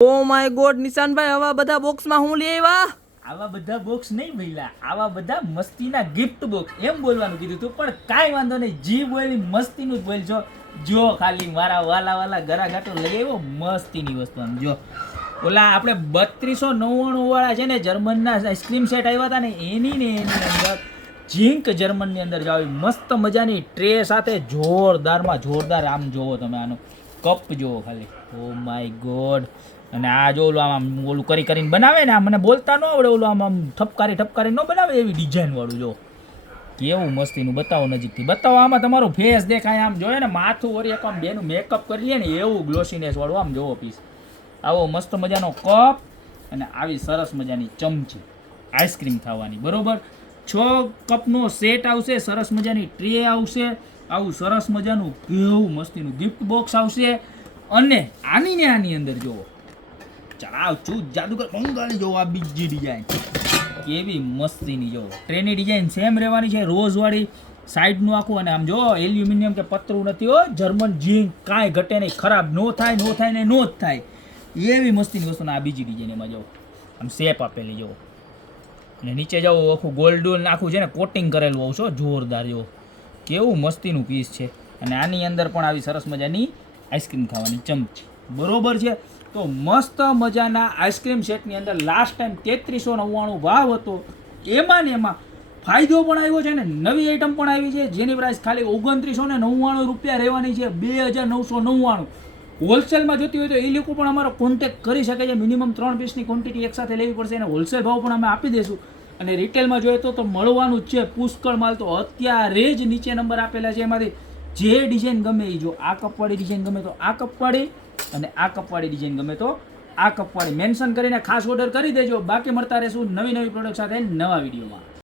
Oh my God નિશાનભાઈ, આવા બધા બોક્સમાં હું લઈ આવ્યા? આવા બધા બોક્સ નહીં ભઈલા, આવા બધા મસ્તીના ગિફ્ટ બોક્સ એમ બોલવાનું કીધું તું, પણ કાંઈ વાંધો નહીં, જી બોલી મસ્તીનું જ બોલજો. જો ખાલી મારા વાલા ગરાગાટો લઈ આવ્યો મસ્તીની વસ્તુ. આમ જો ઓલા આપણે 3299 વાળા છે ને જર્મનના આઈસ્ક્રીમ સેટ આવ્યા હતા ને એની અંદર ઝીંક જર્મનની અંદર જ આવી મસ્ત મજાની ટ્રે સાથે જોરદાર. આમ જોવો તમે આનો કપ જોવો ખાલી, ઓ માય ગોડ. અને આ જો ઓલું આમ ઓલું કરીને બનાવે ને, આ મને બોલતા ન આવડે, ઓલું આમ ઠપકારી ન બનાવે એવી ડિઝાઇન વાળું. જો કેવું મસ્તીનું, બતાવો નજીકથી બતાવો. આમાં તમારો ફેસ દેખાય, આમ જોઈએ ને માથું વળી આમ બેનું મેકઅપ કરી લે ને એવું ગ્લોસીનેસ વાળું. આમ જોવો પીસ, આવો મસ્ત મજાનો કપ અને આવી સરસ મજાની ચમચી આઈસ્ક્રીમ ખાવાની. બરોબર, 6 કપનો સેટ આવશે, સરસ મજાની ટ્રે આવશે, આવું સરસ મજાનું કેવું મસ્તીનું ગિફ્ટ બોક્સ આવશે. અને આની અંદર જોવો, ચાલ ચૂ જાદુગર બંગાળી જોવો, આ બીજી ડિઝાઇન કેવી મસ્તીની જોવો. ટ્રેની ડિઝાઇન સેમ રહેવાની છે, રોઝવાળી સાઈડનું આખું. અને આમ જો એલ્યુમિનિયમ કે પતરું નથી હો, જર્મન ઝીંક, કાંઈ ઘટે નહીં, ખરાબ નો થાય ને નો જ થાય એવી મસ્તીની વસ્તુ. આ બીજી ડિઝાઇન એમાં જો આમ શેપ આપેલી જો, અને નીચે જાઓ આખું ગોલ્ડન આખું છે ને કોટિંગ કરેલું આવશો, જોરદાર જો કેવું મસ્તીનું પીસ છે. અને આની અંદર પણ આવી સરસ મજાની આઈસ્ક્રીમ ખાવાની ચમચી. બરોબર છે, તો મસ્ત મજાના આઈસ્ક્રીમ સેટની અંદર લાસ્ટ ટાઈમ 3399 ભાવ હતો, એમાં ને એમાં ફાયદો પણ આવ્યો છે ને નવી આઈટમ પણ આવી છે જેની પ્રાઇસ ખાલી 2999 રૂપિયા રહેવાની છે. 2999. હોલસેલમાં જોતી હોય તો એ લોકો પણ અમારો કોન્ટેક્ટ કરી શકે છે. મિનિમમ 3 પીસની ક્વોન્ટિટી એકસાથે લેવી પડશે અને હોલસેલ ભાવ પણ અમે આપી દઈશું. અને રિટેલમાં જોઈએ તો મળવાનું જ છે પુષ્કળ માલ. તો અત્યારે જ નીચે નંબર આપેલા છે, એમાંથી જે ડિઝાઇન ગમે એ જો. આ કપવાળી ડિઝાઇન ગમે તો આ કપવાળી, અને આ કપવાળી ડિઝાઇન ગમે તો આ કપવાળી મેન્શન કરીને ખાસ ઓર્ડર કરી દેજો. બાકી મળતા રહેશું નવી પ્રોડક્ટ સાથે નવા વિડીયોમાં.